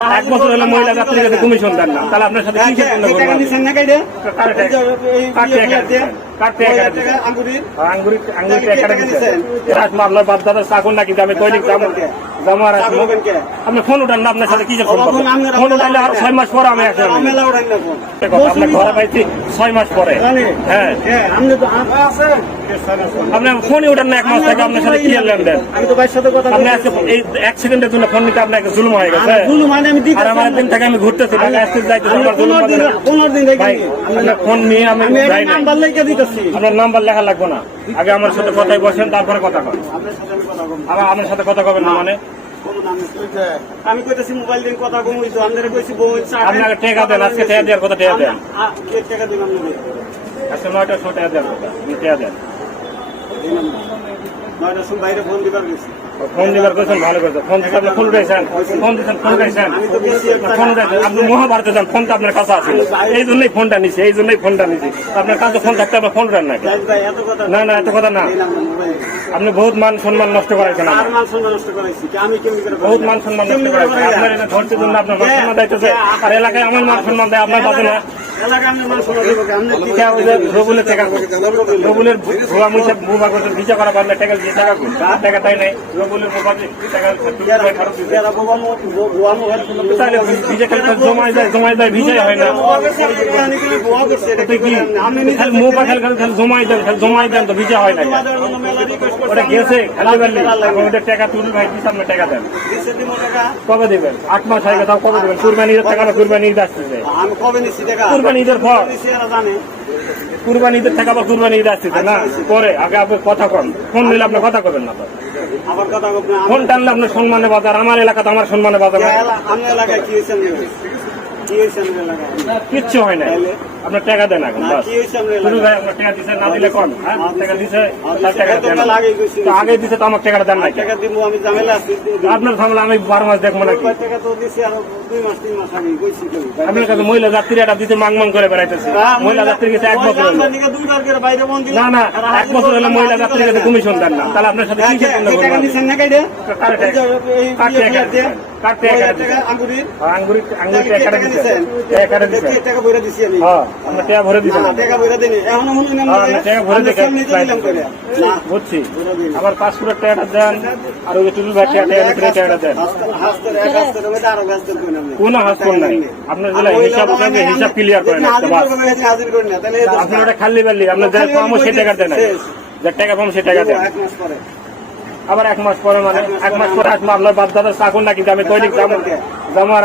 এক বছর হলো মহিলা যাত্রীর কাছে কমিশন দেন না, তাহলে আপনার সাথে কি আপনার বাপ দাদা চাকুন নাকি আমি দৈনিক জমার আপনি ফোন উঠান না, আপনার সাথে কি ফোন উঠাইলে আর 6 মাস পরে আমি আপনার ঘরে পাইছি 6 মাস পরে। হ্যাঁ আপনি ফোনই উঠান না 1 মাস থেকে, আপনার সাথে কি লেনদেন? আপনি আজকে এই 1 সেকেন্ডের জন্য ফোন নিতে আপনাকে জুলুম হয়ে গেছে। আর আমার দিন থেকে আমি ঘুরতেছি ঢাকা আসতে যাইতেছি, ফোন নিয়ে আমি আপনার নাম্বার লেখা লাগবে না, আগে আমার সাথে কথাই বসেন তারপরে কথা কন। আমার সাথে কথা কবেন না মানে আমি কইতেছি মোবাইল দিন কথা কইছো আপনারা কইছি আপনাকে টাকা দেন, আজকে টাকা দেওয়ার কথা টাকা দেন, টাকা দিন আপনাদের আজকে 9টার সময় টাকা দেওয়ার কথা টাকা দেন। 9টার সময় বাইরে ফোন দিবার গেছি, ফোন দিবার করেছেন ভালো করেছেন, ফোন দিতে আপনি ফোন উঠাইছেন, ফোন দিচ্ছেন ফোন উঠাইছেন, ফোন উঠাইছেন আপনি মহাভারতে যান, ফোনটা আপনার কাছে আছে, এই জন্যই ফোনটা নিছি, এই জন্যই ফোনটা নিছি। আপনার কাছে ফোন থাকতে আপনার ফোন উঠান নাকি? না না এত কথা না, আপনি বহুত মান সম্মান নষ্ট করাইছেন, বহুত মান সম্মান নষ্ট করাইছেন। আপনার এটা ধরতে জন্য আপনার মান সম্মান দায়িত্ব, আর এলাকায় আমার মান সম্মান দেয় আপনার কাছে না। রবুলের টাকা রবুলের ভুয়া মুছে বুবা করতে বিচার করা পারলে টাকা দিয়ে টাকা তাই নাই রবুলের জমায় যায় ভিজাই হয় না, জমাই দেন তো ভিজা হয় না, ওটা গেছে খেলা বেরলি ওদের টাকা তুলি ভাই দিস আপনার টাকা দেন। কবে দেবেন? 8 মাস হয়ে গেছে, কবে দেবেন? কুরবানির টাকা না কুরবানি ঈদ আসতেছে, কুরবানি ঈদের পর কুরবানি ঈদের টাকা বা কুরবানি ঈদ আসতেছে না পরে, আগে আপনি কথা কন, ফোন নিলে আপনি কথা কবেন না, ফোন টানলে আপনার সম্মানে বাজার, আমার এলাকাতে আমার সম্মানে বাজার কিচ্ছু হয় না, আপনার টাকা দেন এখন শুরু ভাই, আপনার টাকা দিচ্ছে না দিলে কন, টাকা দিচ্ছে আগে দিচ্ছে তো আমার টাকাটা দেন না, আপনার ঝামেলা আমি 12 মাস দেখবো নাকি? আপনার কাছে মহিলা যাত্রী এটা দিতে মাং মাং করে বেড়াইতেছে, মহিলা যাত্রীর কাছে 1 বছর না না 1 বছর হলে মহিলা যাত্রীর কাছে কমিশন দেন না, তাহলে আপনার সাথে কি বুঝছি। আবার পাসপোর্টের টাকাটা দেন, আর ওই টুটুল ভাই টাকাটা দেন, কোন হাসপাতাল নাই আপনার জেলায় হিসাব ক্লিয়ার করেন, আপনার ওটা খালি বেললি আপনার যে পাবো সেই টাকা দেন, যে টাকা পাবো সেই টাকা দেন। আবার 1 মাস পরে মানে 1 মাস পরে আপনার বাপ দাদা চাকুন নাকি আমি দৈনিক জমার